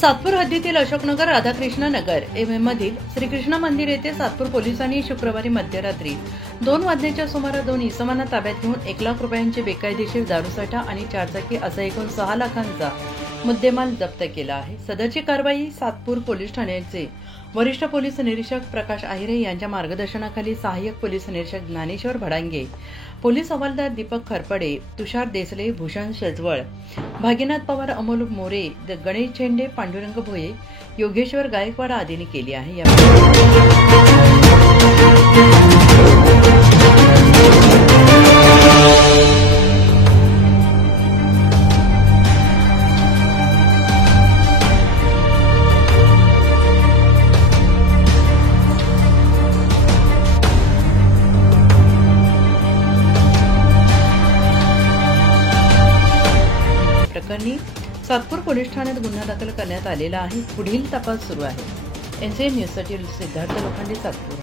सातपूर हद्दीतील अशोकनगर राधाकृष्ण नगर मधील श्रीकृष्ण मंदिर येथे सातपूर पोलिसांनी शुक्रवारी मध्यरात्री 2 वाजण्याच्या सुमारास 2 इसमांना ताब्यात घेऊन 1 लाख रुपयांचे बेकायदेशीर दारूसाठा आणि 4 चाकी असा एकूण 6 लाखांचा मुद्देमाल जप्त केला आहे। सदरची कारवाई सातपूर पोलीस ठाण्याचे वरिष्ठ पोलीस निरीक्षक प्रकाश आहिरे यांच्या मार्गदर्शनाखाली सहाय्यक पोलीस निरीक्षक ज्ञानेश्वर भडांगे, पोलीस हवालदार दीपक खरपडे, तुषार देसले, भूषण शेजवळ, भागीनाथ पवार, अमोल मोरे, गणेश झेंडे, पांडुरंग भोये, योगेश्वर गायकवाड आदींनी केली आहे। प्रकरणी सातपूर पोलीस ठाण्यात गुन्हा दाखल करण्यात आलेला आहे। पुढील तपास सुरू आहे। एनसीएन न्यूजसाठी सिद्धार्थ लोखंडे, सातपूर।